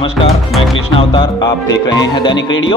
नमस्कार, मैं कृष्णा अवतार। आप देख रहे हैं दैनिक रेडियो।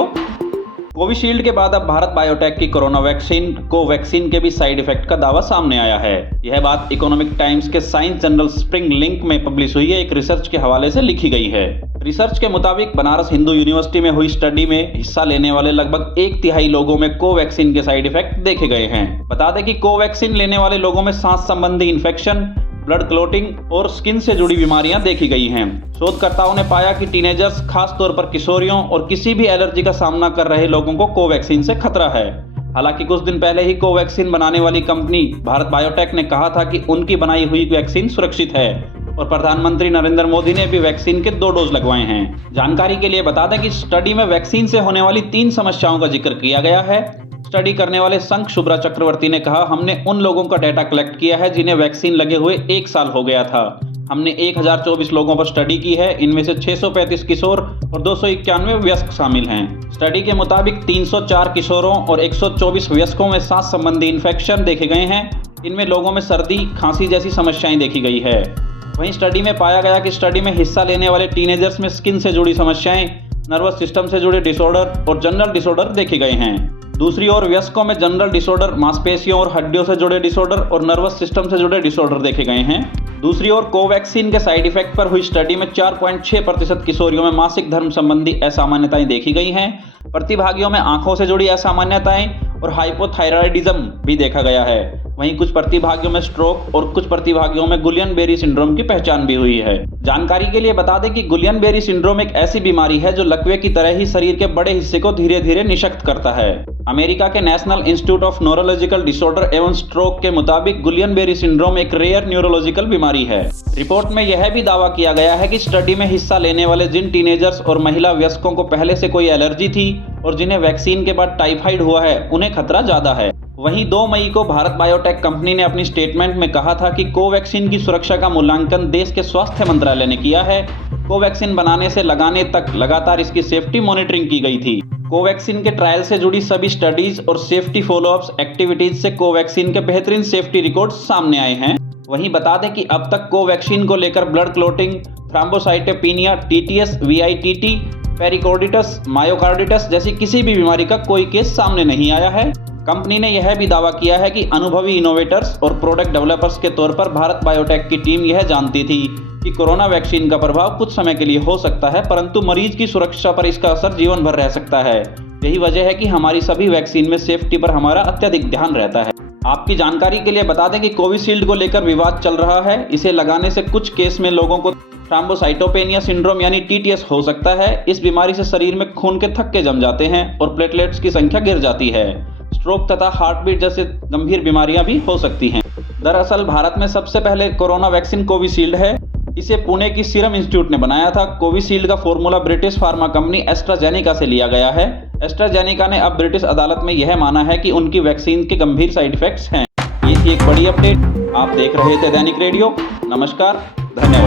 कोविशील्ड के बाद अब भारत बायोटेक की कोरोना वैक्सीन के भी साइड इफेक्ट का दावा सामने आया है। यह बात इकोनॉमिक टाइम्स के साइंस जर्नल स्प्रिंग लिंक में पब्लिश हुई है एक रिसर्च के हवाले से लिखी गई है। रिसर्च के मुताबिक बनारस हिंदू यूनिवर्सिटी में हुई स्टडी में हिस्सा लेने वाले लगभग 1/3 लोगों में कोवैक्सीन के साइड इफेक्ट देखे गए हैं। बता दें कि कोवैक्सीन लेने वाले लोगों में सांस संबंधी इन्फेक्शन, ब्लड क्लोटिंग और स्किन से जुड़ी बीमारियां देखी गई हैं। शोधकर्ताओं ने पाया कि टीनेजर्स, खास तौर पर किशोरियों और किसी भी एलर्जी का सामना कर रहे लोगों को कोवैक्सीन से खतरा है। हालांकि कुछ दिन पहले ही कोवैक्सीन बनाने वाली कंपनी भारत बायोटेक ने कहा था कि उनकी बनाई हुई वैक्सीन सुरक्षित है और प्रधानमंत्री नरेंद्र मोदी ने भी वैक्सीन के 2 डोज लगवाए हैं। जानकारी के लिए बता दें कि स्टडी में वैक्सीन से होने वाली 3 समस्याओं का जिक्र किया गया है। स्टडी करने वाले शंख शुभ्रा चक्रवर्ती ने कहा, हमने उन लोगों का डेटा कलेक्ट किया है जिन्हें वैक्सीन लगे हुए 1 साल हो गया था। हमने 1024 लोगों पर स्टडी की है। इनमें से 635 किशोर और 291 वयस्क शामिल हैं। स्टडी के मुताबिक 304 किशोरों और 124 वयस्कों में सांस संबंधी इन्फेक्शन देखे गए हैं। इनमें लोगों में सर्दी, खांसी जैसी समस्याएं देखी गई है। वहीं स्टडी में पाया गया कि स्टडी में हिस्सा लेने वाले टीनेजर्स में स्किन से जुड़ी समस्याएं, नर्वस सिस्टम से जुड़े डिसऑर्डर और जनरल डिसऑर्डर देखे गए हैं। दूसरी ओर वयस्कों में जनरल डिसऑर्डर, मांसपेशियों और हड्डियों से जुड़े डिसऑर्डर और नर्वस सिस्टम से जुड़े डिसऑर्डर देखे गए हैं। दूसरी ओर कोवैक्सीन के साइड इफेक्ट पर हुई स्टडी में 4.6% किशोरियों में मासिक धर्म संबंधी असामान्यताएं देखी गई हैं। प्रतिभागियों में आंखों से जुड़ी असामान्यताएं और हाइपोथायराइडिज्म भी देखा गया है। वहीं कुछ प्रतिभागियों में स्ट्रोक और कुछ प्रतिभागियों में गुलियन-बेरी सिंड्रोम की पहचान भी हुई है। जानकारी के लिए बता दें कि गुलियन-बेरी सिंड्रोम एक ऐसी बीमारी है जो लकवे की तरह ही शरीर के बड़े हिस्से को धीरे धीरे निशक्त करता है। अमेरिका के national institute of neurological disorder एवं स्ट्रोक के मुताबिक गुलियन-बेरी सिंड्रोम एक रेयर न्यूरोलॉजिकल बीमारी है। रिपोर्ट में यह भी दावा किया गया है कि स्टडी में हिस्सा लेने वाले जिन टीनेजर्स और महिला वयस्कों को पहले से कोई एलर्जी थी और जिन्हें वैक्सीन के बाद टाइफाइड हुआ है, उन्हें खतरा ज्यादा है। वहीं 2 मई को भारत बायोटेक कंपनी ने अपनी स्टेटमेंट में कहा था कि कोवैक्सीन की सुरक्षा का मूल्यांकन देश के स्वास्थ्य मंत्रालय ने किया है। कोवैक्सीन बनाने से लगाने तक लगातार इसकी सेफ्टी मॉनिटरिंग की गई थी। कोवैक्सीन के ट्रायल से जुड़ी सभी स्टडीज और सेफ्टी फॉलोअप्स एक्टिविटीज से कोवैक्सीन के बेहतरीन सेफ्टी रिकॉर्ड सामने आए हैं। वहीं बता दें कि अब तक कोवैक्सीन को लेकर blood clotting, thrombocytopenia, TTS, VITT, pericarditis, myocarditis जैसी किसी भी बीमारी का कोई केस सामने नहीं आया है। कंपनी ने यह भी दावा किया है कि अनुभवी इनोवेटर्स और प्रोडक्ट डेवलपर्स के तौर पर भारत बायोटेक की टीम यह जानती थी कि कोरोना वैक्सीन का प्रभाव कुछ समय के लिए हो सकता है, परंतु मरीज की सुरक्षा पर इसका असर जीवन भर रह सकता है। यही वजह है कि हमारी सभी वैक्सीन में सेफ्टी पर हमारा अत्यधिक ध्यान रहता है। आपकी जानकारी के लिए बता दें कि कोविशील्ड को लेकर विवाद चल रहा है। इसे लगाने से कुछ केस में लोगों को थ्रोम्बोसाइटोपेनिया सिंड्रोम यानी टीटीएस हो सकता है। इस बीमारी से शरीर में खून के थक्के जम जाते हैं और प्लेटलेट्स की संख्या गिर जाती है। स्ट्रोक तथा हार्टबीट जैसे गंभीर बीमारियां भी हो सकती हैं। दरअसल भारत में सबसे पहले कोरोना वैक्सीन कोविशील्ड है। इसे पुणे की सीरम इंस्टीट्यूट ने बनाया था। कोविशील्ड का formula British pharma company AstraZeneca से लिया गया है। एस्ट्राजेनेका ने अब ब्रिटिश अदालत में यह माना है कि उनकी वैक्सीन के गंभीर साइड इफेक्ट्स हैं। ये थी एक बड़ी अपडेट। आप देख रहे थे दैनिक रेडियो। नमस्कार, धन्यवाद।